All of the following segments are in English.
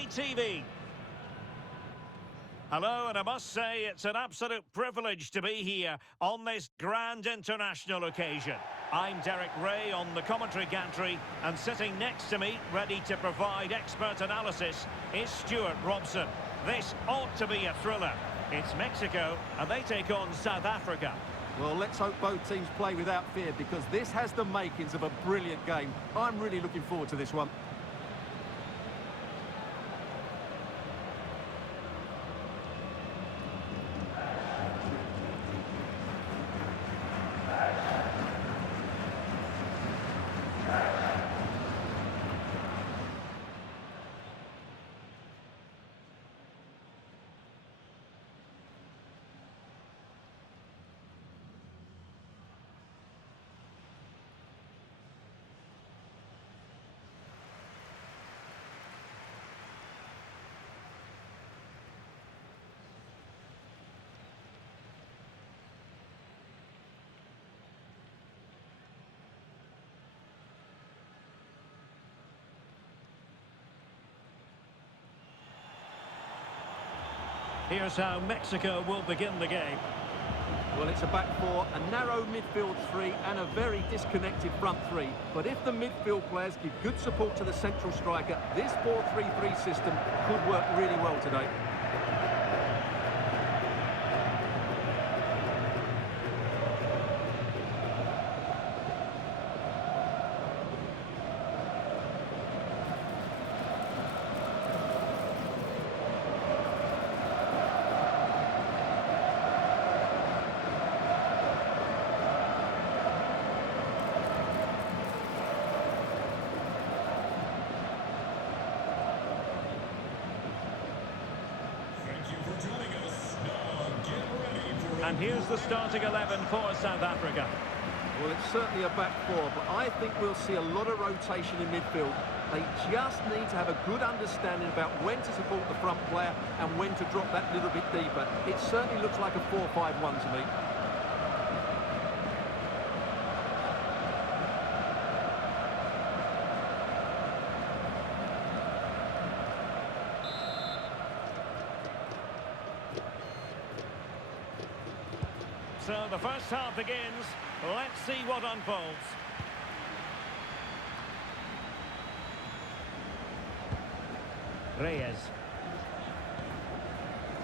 UK TV. Hello, and I must say it's an absolute privilege to be here on this grand international occasion. I'm Derek Ray on the commentary gantry, and sitting next to me, ready to provide expert analysis, is Stuart Robson. This ought to be a thriller. It's Mexico, and they take on South Africa. Well, let's hope both teams play without fear, because this has the makings of a brilliant game. I'm really looking forward to this one. Here's how Mexico will begin the game. Well, it's a back four, a narrow midfield three, and a very disconnected front three. But if the midfield players give good support to the central striker, this 4-3-3 system could work really well today. And here's the starting 11 for South Africa. Well, it's certainly a back four, but I think we'll see a lot of rotation in midfield. They just need to have a good understanding about when to support the front player and when to drop that little bit deeper. It certainly looks like a 4-5-1 to me. So the first half begins. Let's see what unfolds. Reyes.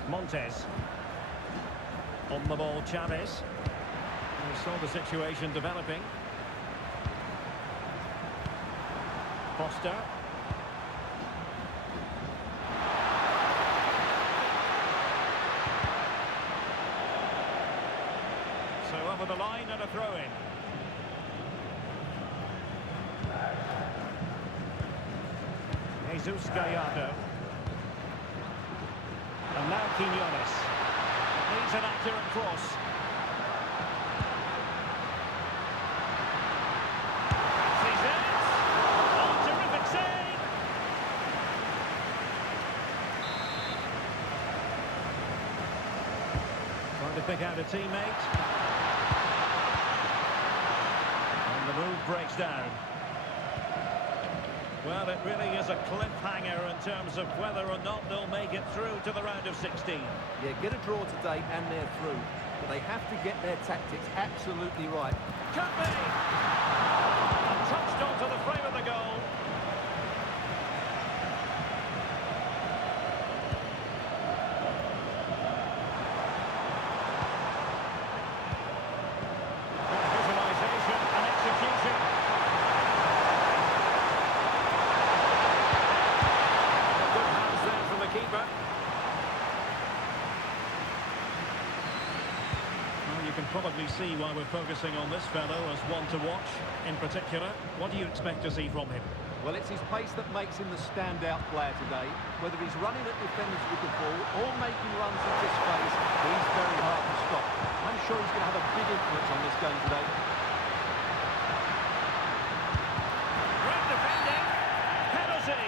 Montes. On the ball, Chavez. We saw the situation developing. Foster. So over the line and a throw-in. Jesus Gallardo. And now Quiñones. Needs an accurate cross. Sees it. Oh, terrific save! Trying to pick out a teammate. And the move breaks down. Well, it really is a cliffhanger in terms of whether or not they'll make it through to the round of 16. Yeah, get a draw today and they're through. But they have to get their tactics absolutely right. Could be! Touched onto the frame of the goal. Good visualisation and execution. Good hands there from the keeper. Well, you can probably see why we're focusing on this fellow as one to watch. In particular, what do you expect to see from him? Well, it's his pace that makes him the standout player today. Whether he's running at defenders with the ball or making runs at this phase, he's very hard to stop. I'm sure he's going to have a big influence on this game today. Great defending. Penalty.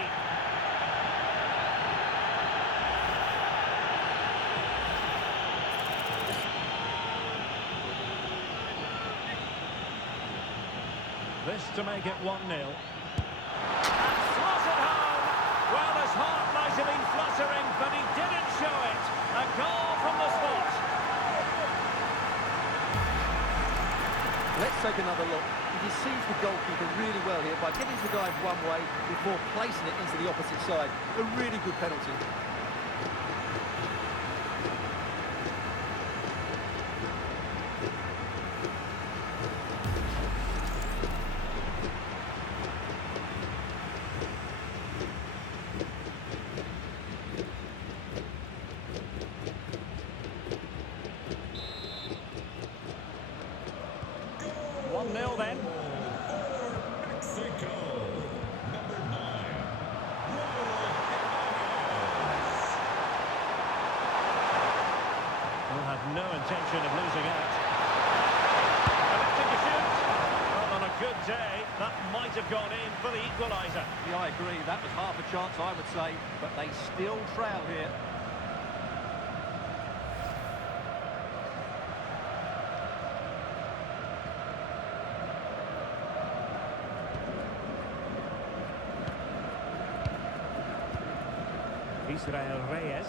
This to make it 1-0. And slotted home. Well, his heart might have take another look. He deceives the goalkeeper really well here by getting the dive one way before placing it into the opposite side. A really good penalty. Then. Mexico, number 9. Will have no intention of losing out. Electing to shoot. Well, on a good day, that might have gone in for the equaliser. Yeah, I agree. That was half a chance, I would say, but they still trail here. Israel Reyes.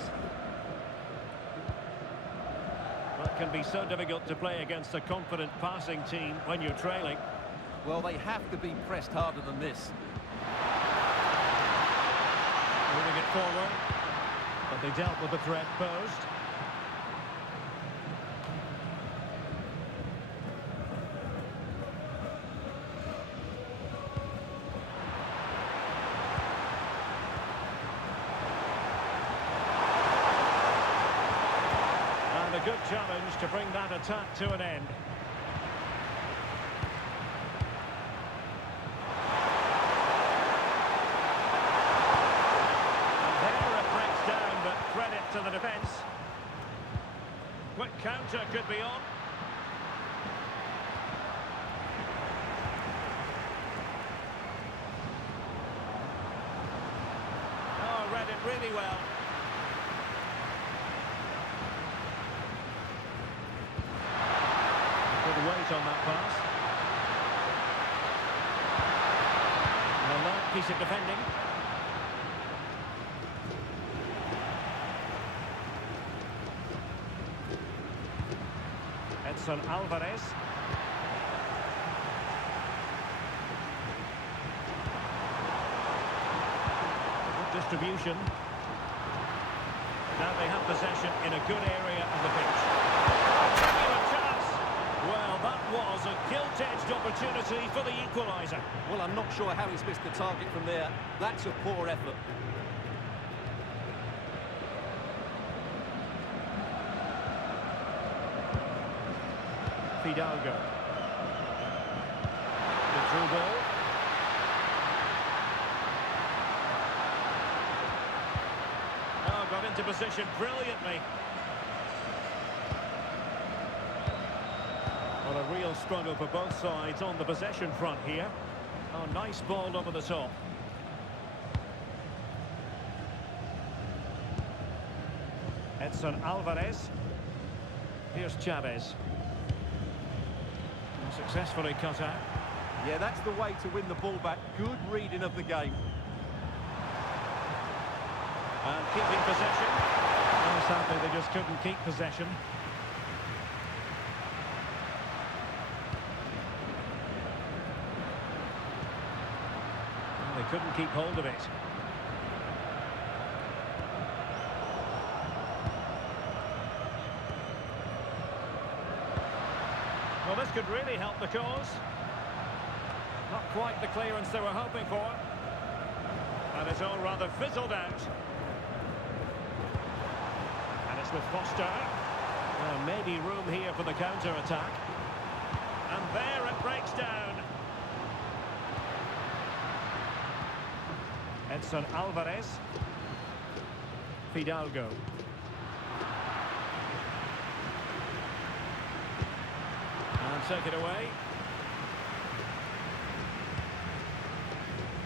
That can be so difficult to play against a confident passing team when you're trailing. Well, they have to be pressed harder than this. Moving it forward, but they dealt with the threat posed. A good challenge to bring that attack to an end. And there it breaks down, but credit to the defence. Quick counter could be on. Oh, read it really well. Weight on that pass. And a light piece of defending. Edson Alvarez. Good distribution. Now they have possession in a good area of the pitch. Well, that was a gilt-edged opportunity for the equaliser. Well, I'm not sure how he's missed the target from there. That's a poor effort. Fidalgo. The through ball. Oh, got into position brilliantly. Well, a real struggle for both sides on the possession front here. Oh, nice ball over the top. Edson Alvarez. Here's Chavez. Successfully cut out. Yeah, that's the way to win the ball back. Good reading of the game. And keeping possession. Oh, sadly, they just couldn't keep possession. They couldn't keep hold of it. Well, this could really help the cause. Not quite the clearance they were hoping for. And it's all rather fizzled out. And it's with Foster. Well, maybe room here for the counter-attack. And there it breaks down. Edson Alvarez. Fidalgo. And take it away.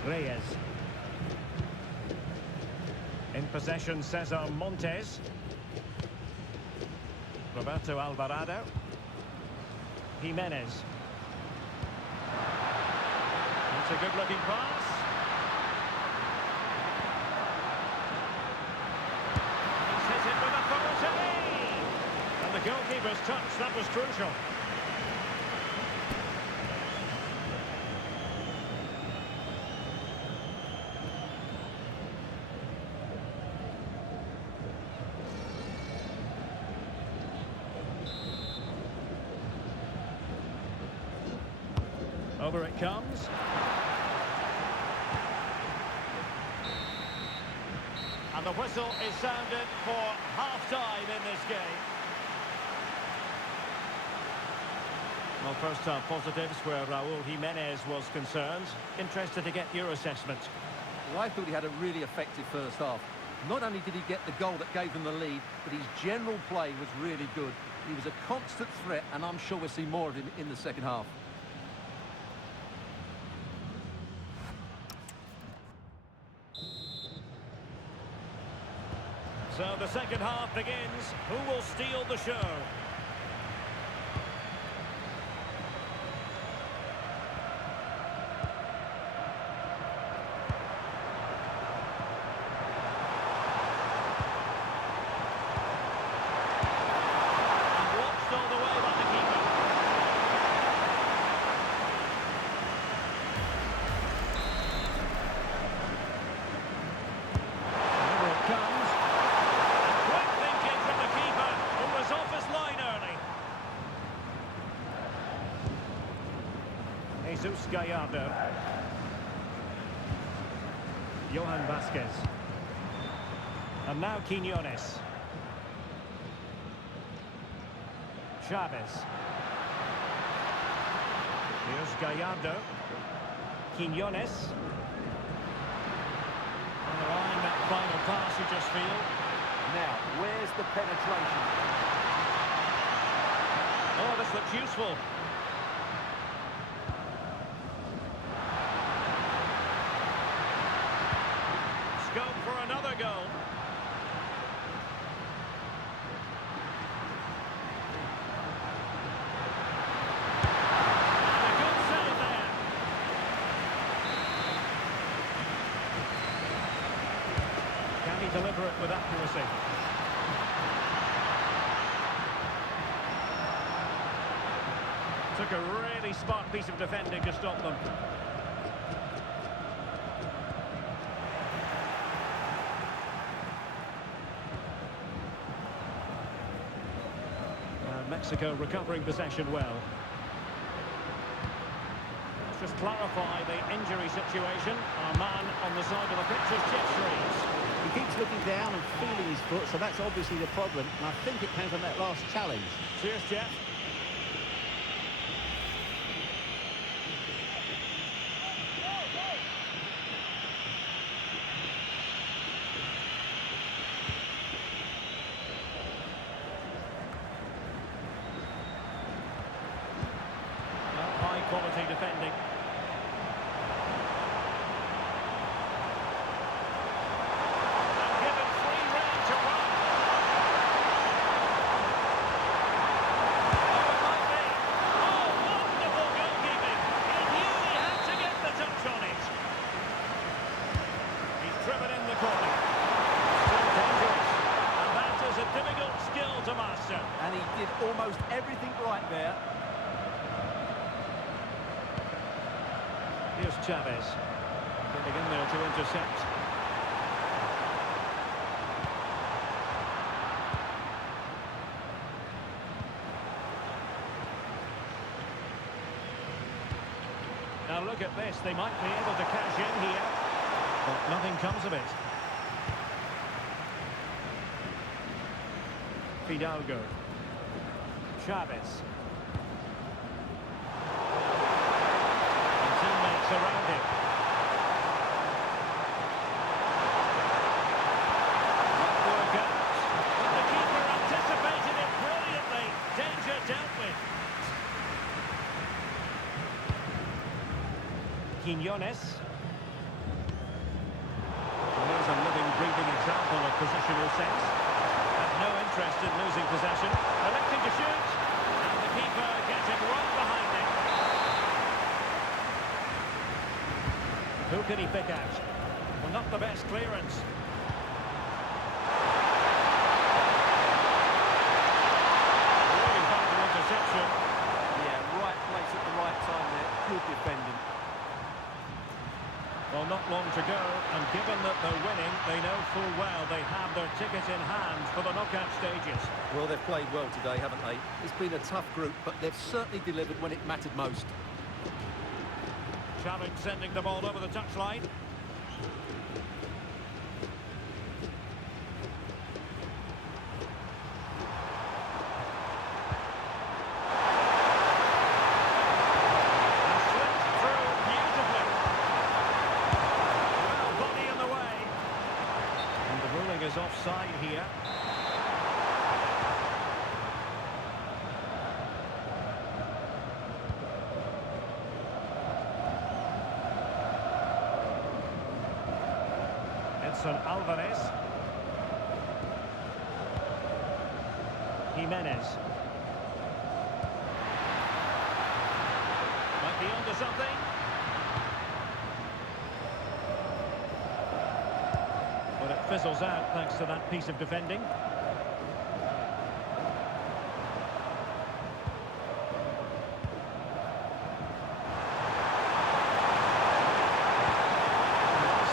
Reyes. In possession, Cesar Montes. Roberto Alvarado. Jimenez. It's a good-looking pass. He's hit it with authority. And the goalkeeper's touch, that was crucial. Over it comes. And the whistle is sounded for half-time in this game. Well, first half positives where Raúl Jiménez was concerned. Interested to get your assessment. Well, I thought he had a really effective first half. Not only did he get the goal that gave them the lead, but his general play was really good. He was a constant threat, and I'm sure we'll see more of him in the second half. So the second half begins. Who will steal the show? Jesus Gallardo. Johan Vasquez. And now Quiñones. Chavez. Here's Gallardo. Quiñones. On the line, that final pass, you just feel. Now, where's the penetration? Oh, this looks useful. Scope for another goal. And a good save there. Can he deliver it with accuracy? Took a really smart piece of defending to stop them. Mexico recovering possession well. Let's just clarify the injury situation. Our man on the side of the pitch is Jeff Shreves. He keeps looking down and feeling his foot, so that's obviously the problem. And I think it came from that last challenge. Cheers, Jeff. Quality defending. And given free rein to run. Oh, it might be. Oh, wonderful goalkeeping. He knew he had to get the touch on it. He's driven in the corner. Still dangerous. And that is a difficult skill to master. And he did almost everything right there. Here's Chavez, getting in there to intercept. Now look at this, they might be able to cash in here, but nothing comes of it. Fidalgo. Chavez. Around him. Work out. But the keeper anticipated it brilliantly. Danger dealt with. Quiñones. Well, here's a living, breathing example of positional sense. Had no interest in losing possession. Electing to shoot. And the keeper gets it right behind him. Who can he pick out? Well, not the best clearance. Really vital interception. Yeah, right place at the right time there. Good defending. Well, not long to go, and given that they're winning, they know full well they have their ticket in hand for the knockout stages. Well, they've played well today, haven't they? It's been a tough group, but they've certainly delivered when it mattered most. Challenge sending the ball over the touchline. And slipped through beautifully. Well, body in the way. And the ruling is offside here. Alvarez. Jimenez. Might be onto something. But it fizzles out thanks to that piece of defending. Nice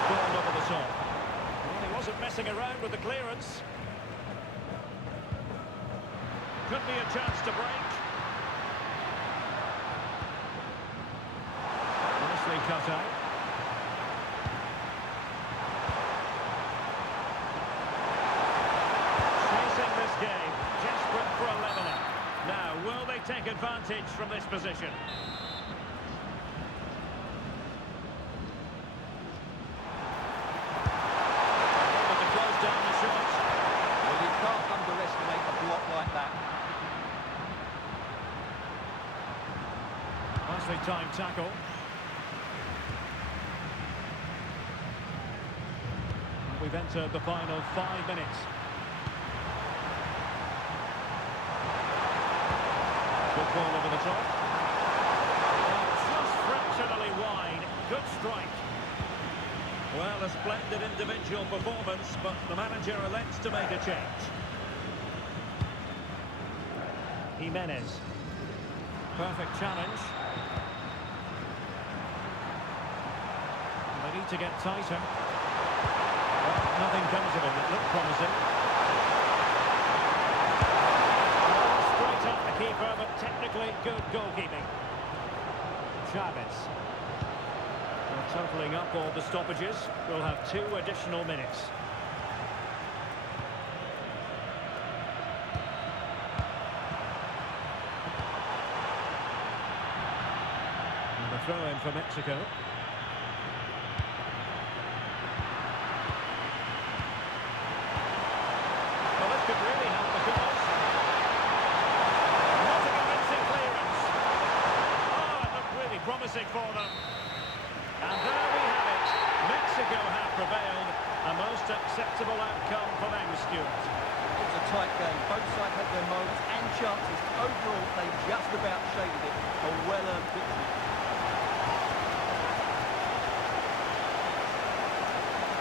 ball over the top. Wasn't messing around with the clearance. Could be a chance to break. Nicely cut out. Chasing this game, desperate for a leveller. Now, will they take advantage from this position? Nicely timed tackle. We've entered the final 5 minutes. Good ball over the top. Just fractionally wide. Good strike. Well, a splendid individual performance, but the manager elects to make a change. Jimenez. Perfect challenge. They need to get tighter. Well, nothing comes of it. It looked promising. Straight at the keeper, but technically good goalkeeping. Chavez. Well, totalling up all the stoppages, we'll have 2 additional minutes. And the throw in for Mexico. Well, this could really help the cause. Not a convincing clearance. Oh, it looked really promising for them. And there we have it. Mexico have prevailed. A most acceptable outcome for them, Stuart. It was a tight game. Both sides had their moments and chances. Overall, they just about shaded it. A well-earned victory.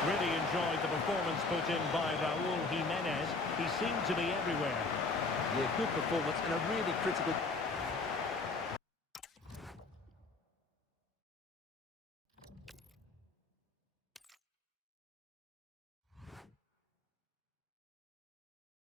Really enjoyed the performance put in by Raúl Jiménez. He seemed to be everywhere. Yeah, good performance and a really critical...